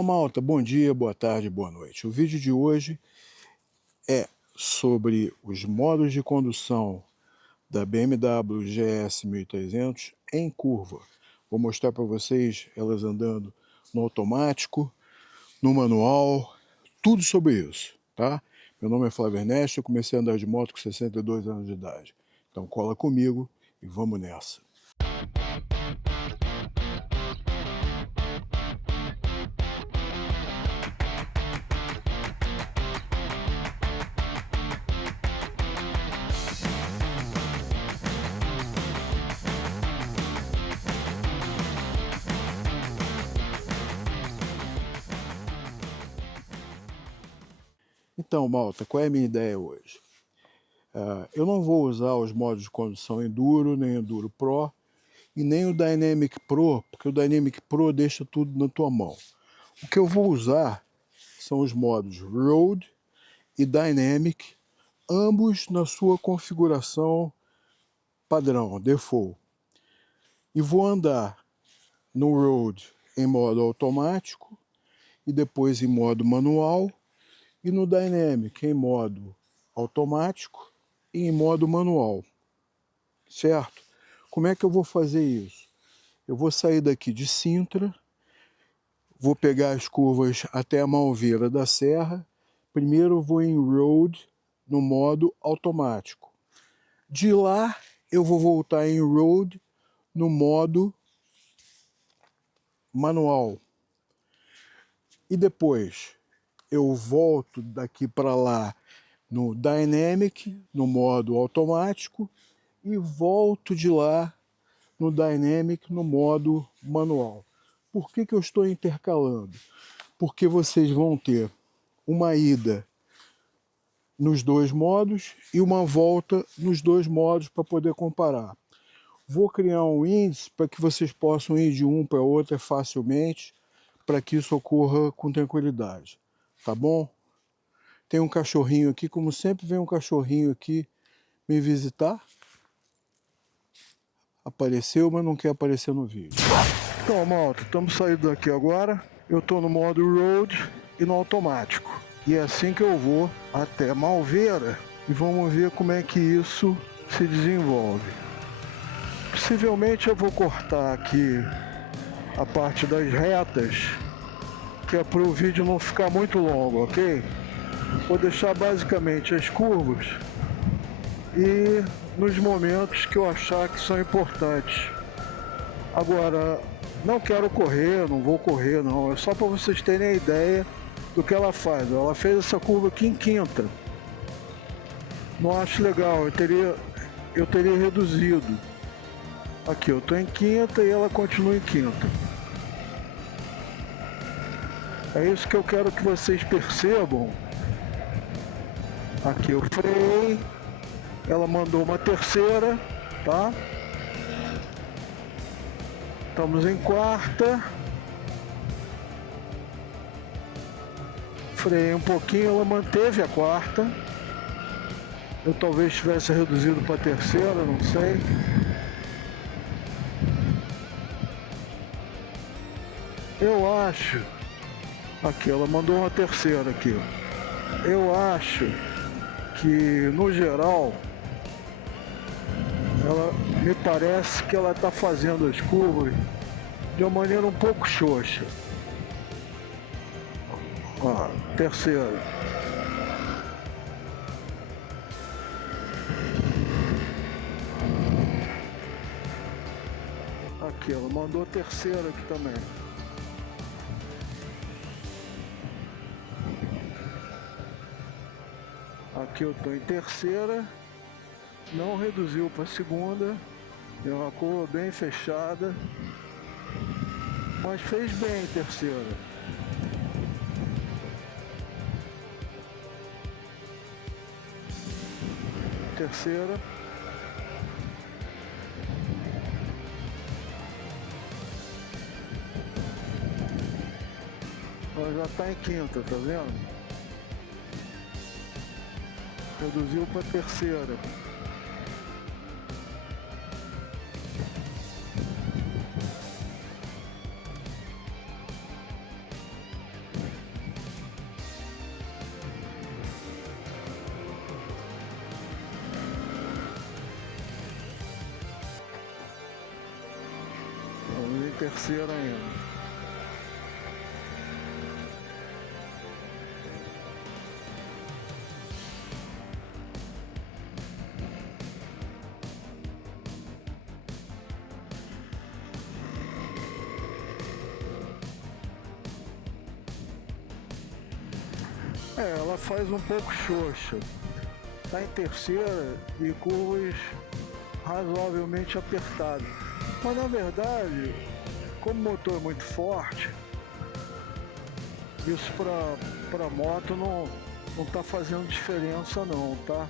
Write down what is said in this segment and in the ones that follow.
Fala malta, bom dia, boa tarde, boa noite. O vídeo de hoje é sobre os modos de condução da BMW GS 1300 em curva. Vou mostrar para vocês elas andando no automático, no manual, tudo sobre isso, tá? Meu nome é Flávio Ernesto, eu comecei a andar de moto com 62 anos de idade. Então cola comigo e vamos nessa. Então, malta, qual é a minha ideia hoje? Eu não vou usar os modos de condução Enduro, nem Enduro Pro, e nem o Dynamic Pro, porque o Dynamic Pro deixa tudo na tua mão. O que eu vou usar são os modos Road e Dynamic, ambos na sua configuração padrão, default. E vou andar no Road em modo automático, e depois em modo manual, e no Dynamic em modo automático e em modo manual, certo? Como é que eu vou fazer isso? Eu vou sair daqui de Sintra, vou pegar as curvas até a Malveira da Serra, primeiro eu vou em Road no modo automático. De lá eu vou voltar em Road no modo manual. E depois eu volto daqui para lá no Dynamic, no modo automático, e volto de lá no Dynamic, no modo manual. Por que eu estou intercalando? Porque vocês vão ter uma ida nos dois modos e uma volta nos dois modos para poder comparar. Vou criar um índice para que vocês possam ir de um para outro facilmente, para que isso ocorra com tranquilidade. Tá bom? Tem um cachorrinho aqui, como sempre vem um cachorrinho aqui me visitar. Apareceu, mas não quer aparecer no vídeo. Então, malta, estamos saindo daqui agora. Eu estou no modo Road e no automático. E é assim que eu vou até Malveira e vamos ver como é que isso se desenvolve. Possivelmente eu vou cortar aqui a parte das retas, que é para o vídeo não ficar muito longo, ok? Vou deixar basicamente as curvas e nos momentos que eu achar que são importantes. Agora, não quero correr, não vou correr não, é só para vocês terem a ideia do que ela faz. Ela fez essa curva aqui em quinta. Não acho legal, eu teria reduzido. Aqui eu estou em quinta e ela continua em quinta. É isso que eu quero que vocês percebam. Aqui eu freiei, ela mandou uma terceira, tá? Estamos em quarta. Freiei um pouquinho, ela manteve a quarta. Eu talvez tivesse reduzido para a terceira, não sei. Eu acho... Aqui, ela mandou uma terceira aqui. Eu acho que, no geral, ela me parece que ela está fazendo as curvas de uma maneira um pouco xoxa. Ó, terceira. Aqui, ela mandou a terceira aqui também. Aqui eu estou em terceira, não reduziu para segunda, é uma curva bem fechada, mas fez bem terceira. Terceira. Ela já está em quinta, tá vendo? Reduziu para terceira. terceira ainda. Ela faz um pouco xoxa. Está em terceira e curvas razoavelmente apertadas. Mas na verdade, como o motor é muito forte, isso para moto não está fazendo diferença não, tá?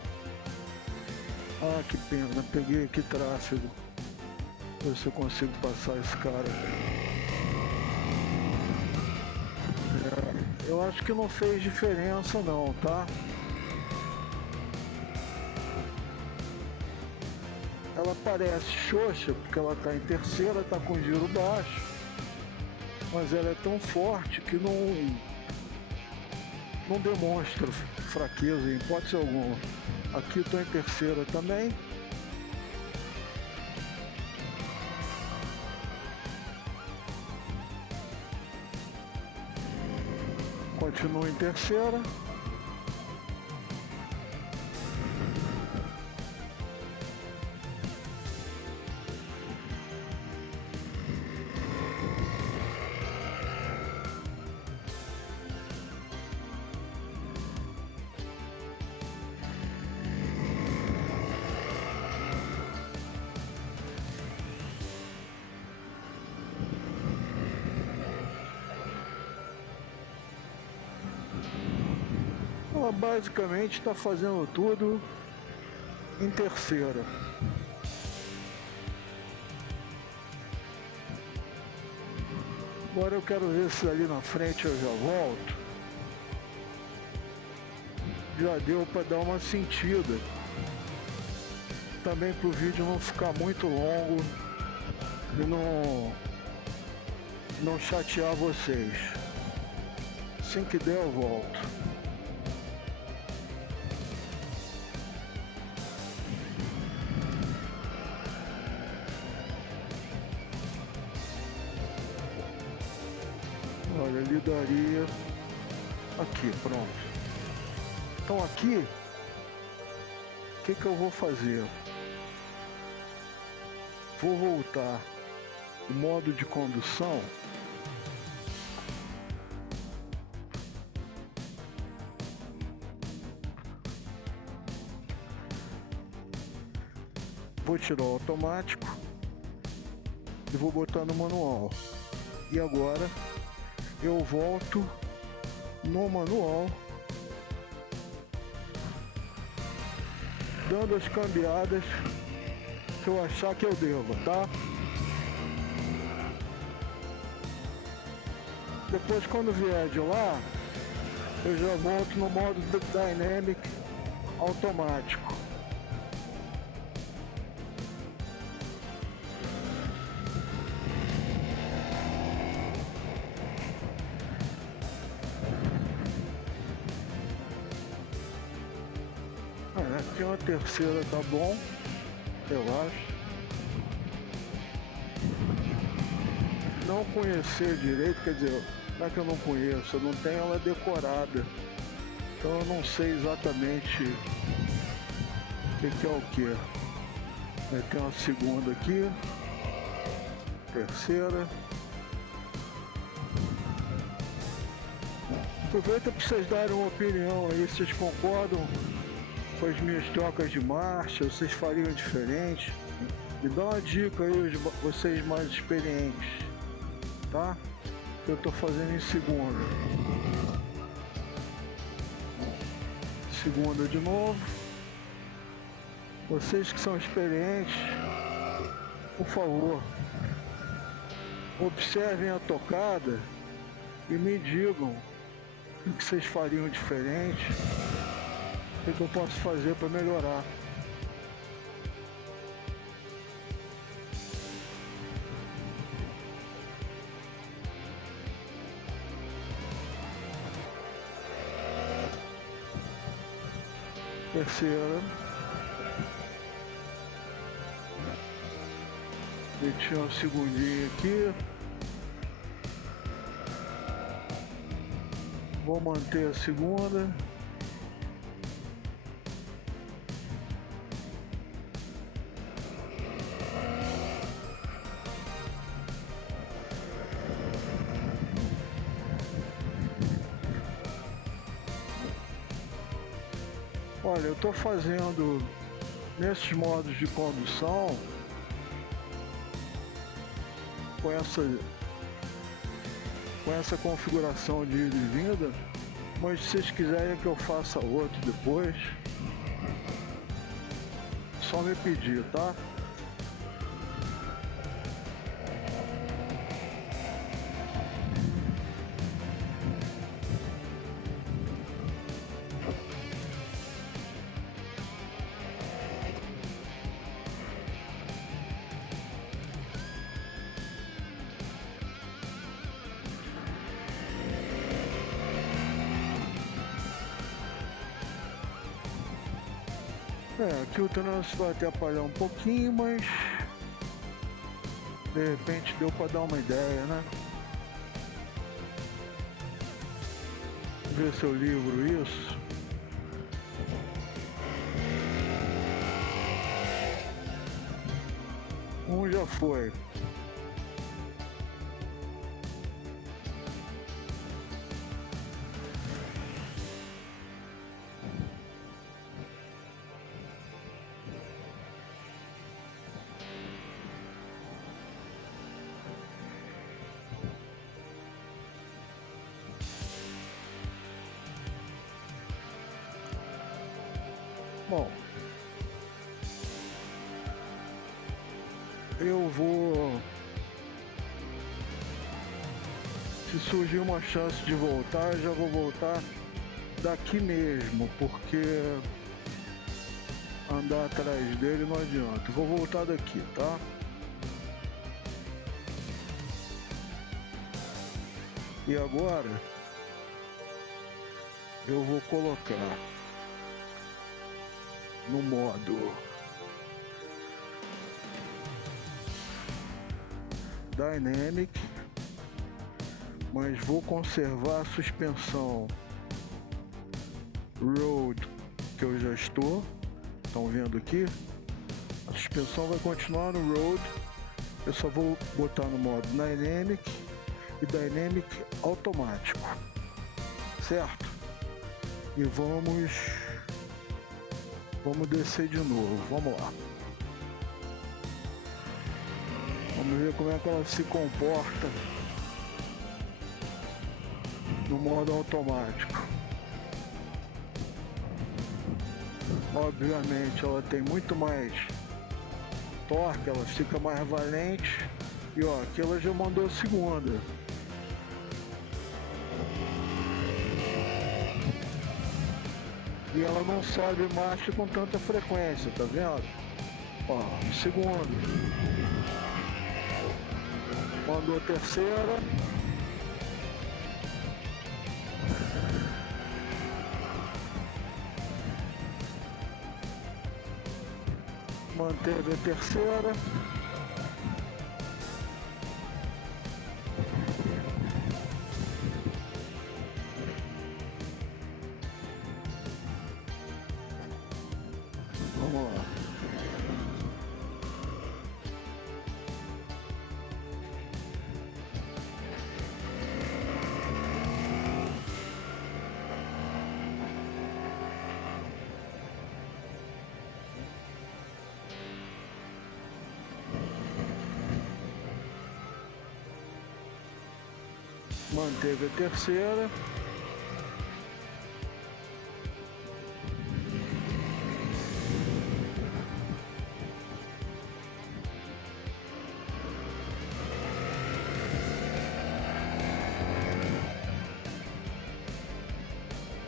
Ah, que pena, peguei aqui tráfego. Ver se eu consigo passar esse cara. Eu acho que não fez diferença não, tá? Ela parece xoxa porque ela está em terceira, está com giro baixo, mas ela é tão forte que não demonstra fraqueza em hipótese alguma. Aqui estou em terceira também. Continuo em terceira. Ela basicamente está fazendo tudo em terceira. Agora eu quero ver se ali na frente eu já volto. Já deu para dar uma sentida. Também para o vídeo não ficar muito longo e não chatear vocês. Assim que der eu volto. Olha, ele daria aqui, pronto. Então aqui, o que eu vou fazer? Vou voltar o modo de condução. Vou tirar o automático e vou botar no manual. E agora eu volto no manual, dando as cambiadas que eu achar que eu devo, tá? Depois, quando vier de lá, eu já volto no modo Dynamic automático. Aqui uma terceira tá bom, eu acho. Não conhecer direito, quer dizer, não é que eu não conheço, eu não tenho ela decorada. Então eu não sei exatamente o que é o que. Tem uma segunda aqui, terceira. Aproveita para vocês darem uma opinião aí, vocês concordam com as minhas trocas de marcha, vocês fariam diferente? Me dá uma dica aí, vocês mais experientes, tá? Que eu tô fazendo em segunda. Segunda de novo. Vocês que são experientes, por favor, observem a tocada e me digam o que vocês fariam diferente. O que eu posso fazer para melhorar? Terceira. Meti uma segundinha aqui. Vou manter a segunda. Olha, eu estou fazendo nesses modos de condução com essa configuração de ida e vinda, mas se vocês quiserem que eu faça outro depois, só me pedir, tá? Aqui o trânsito vai atrapalhar um pouquinho, mas de repente deu para dar uma ideia, né? Ver se eu livro isso. Já foi. Bom, eu vou, se surgir uma chance de voltar, eu já vou voltar daqui mesmo, porque andar atrás dele não adianta. Vou voltar daqui, tá? E agora eu vou colocar no modo Dynamic, mas vou conservar a suspensão Road que eu já estou. Estão vendo aqui? A suspensão vai continuar no Road. Eu só vou botar no modo Dynamic e Dynamic automático, certo? E vamos descer de novo. Vamos lá. Vamos ver como é que ela se comporta no modo automático. Obviamente ela tem muito mais torque, ela fica mais valente. E ó, aqui ela já mandou a segunda. E ela não sobe marcha com tanta frequência, tá vendo? Ó, segundo. Mandou a terceira. Manteve a terceira. Vamos lá. Manteve a terceira.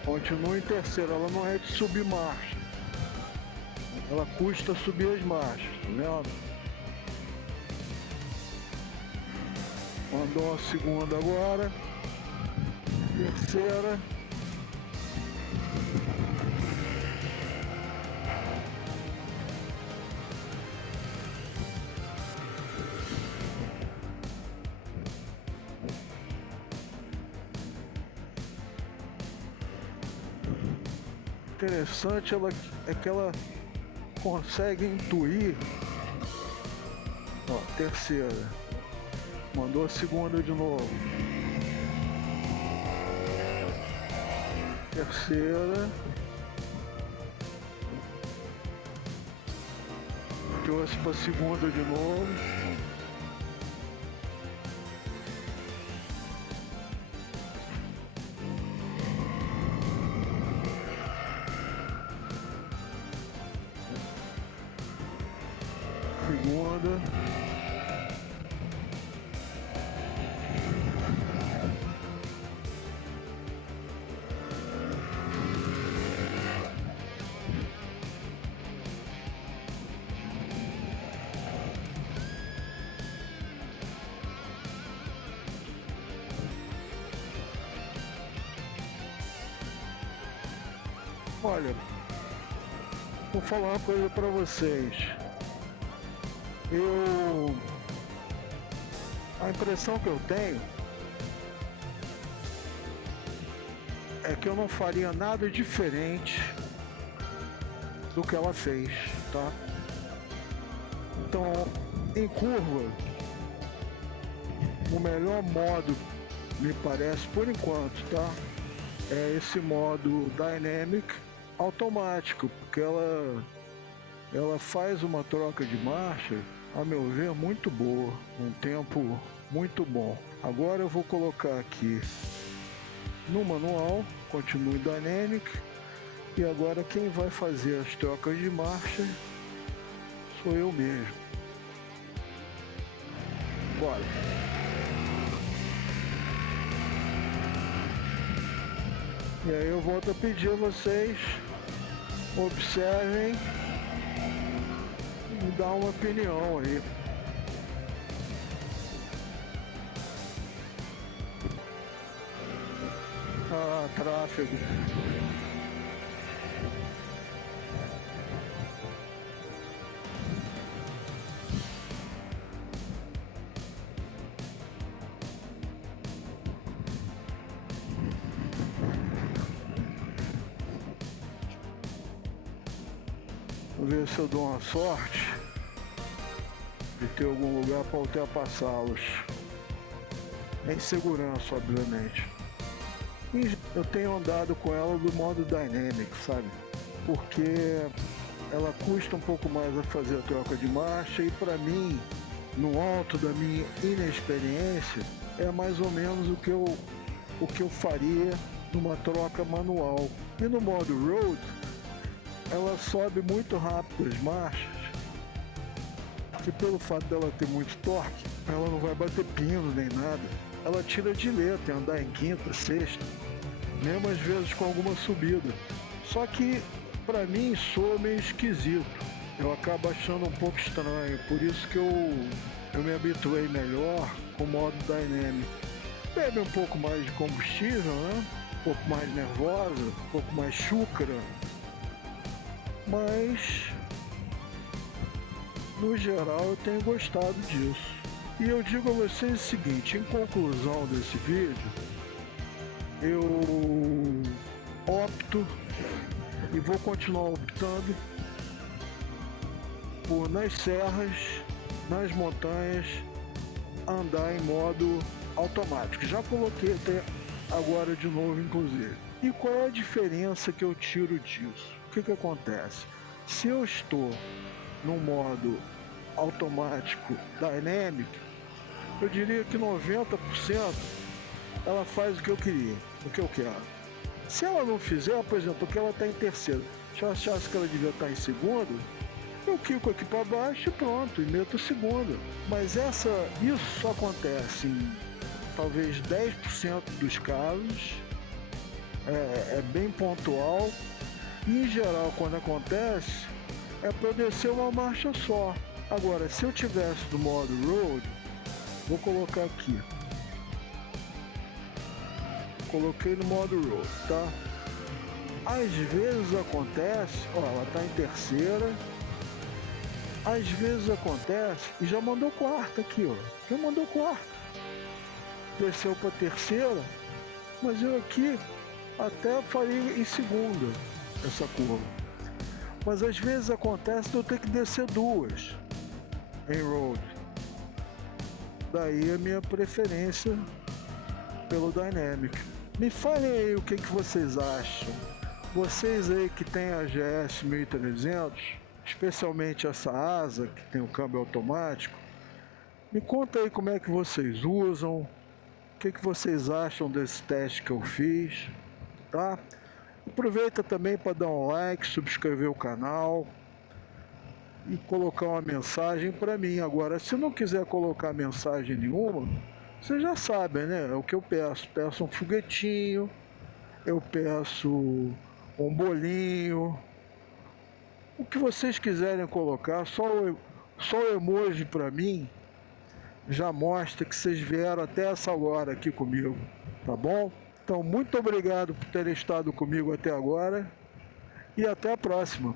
Continua em terceira, ela não é de subir marcha. Ela custa subir as marchas, tá vendo? Mandou a segunda agora. Terceira. interessante é que ela consegue intuir. Ó, terceira. Mandou a segunda de novo. Terceira. Trouxe para a segunda de novo. Segunda. Olha, vou falar uma coisa para vocês. A impressão que eu tenho é que eu não faria nada diferente do que ela fez, tá? Então, em curva, o melhor modo, me parece, por enquanto, tá? É esse modo Dynamic automático, porque ela faz uma troca de marcha, a meu ver, muito boa, um tempo muito bom. Agora eu vou colocar aqui no manual, continue Dynamic, e agora quem vai fazer as trocas de marcha sou eu mesmo. Bora! E aí eu volto a pedir a vocês, observem e dá uma opinião aí. Ah, tráfego. Vou ver se eu dou uma sorte de ter algum lugar para ultrapassá-los. Em segurança, obviamente. E eu tenho andado com ela do modo Dynamic, sabe? Porque ela custa um pouco mais a fazer a troca de marcha e para mim, no alto da minha inexperiência, é mais ou menos o que eu faria numa troca manual. E no modo Road, ela sobe muito rápido as marchas, que pelo fato dela ter muito torque, ela não vai bater pino nem nada. Ela tira de letra, andar em quinta, sexta, mesmo às vezes com alguma subida. Só que para mim soa meio esquisito. Eu acabo achando um pouco estranho, por isso que eu me habituei melhor com o modo Dynamic. Bebe um pouco mais de combustível, né? Um pouco mais nervosa, um pouco mais chúcara, mas no geral eu tenho gostado disso. E eu digo a vocês o seguinte, em conclusão desse vídeo, eu opto e vou continuar optando por, nas serras, nas montanhas, andar em modo automático. Já coloquei até agora de novo, inclusive. E qual é a diferença que eu tiro disso? O que acontece? Se eu estou no modo automático Dynamic, eu diria que 90% ela faz o que eu queria, o que eu quero. Se ela não fizer, por exemplo, porque ela está em terceiro, se eu achasse que ela devia estar em segundo, eu quico aqui para baixo e pronto, e meto segunda. Mas isso só acontece em talvez 10% dos casos, é bem pontual, e em geral quando acontece é para eu descer uma marcha só. Agora, se eu tivesse no modo Road, vou colocar aqui, coloquei no modo Road, tá? Às vezes acontece, ó, ela tá em terceira, às vezes acontece, e já mandou quarta aqui, ó, já mandou quarta, desceu para terceira, mas eu aqui até faria em segunda, essa curva. Mas às vezes acontece de eu ter que descer duas em road. Daí a minha preferência pelo Dynamic. Me falem aí o que vocês acham. Vocês aí que tem a GS 1300, especialmente essa asa que tem o câmbio automático, me conta aí como é que vocês usam, o que vocês acham desse teste que eu fiz, tá? Aproveita também para dar um like, subscrever o canal e colocar uma mensagem para mim. Agora, se não quiser colocar mensagem nenhuma, vocês já sabem, né? É o que eu peço. Peço um foguetinho, eu peço um bolinho, o que vocês quiserem colocar, só o emoji para mim já mostra que vocês vieram até essa hora aqui comigo, tá bom? Então, muito obrigado por terem estado comigo até agora e até a próxima.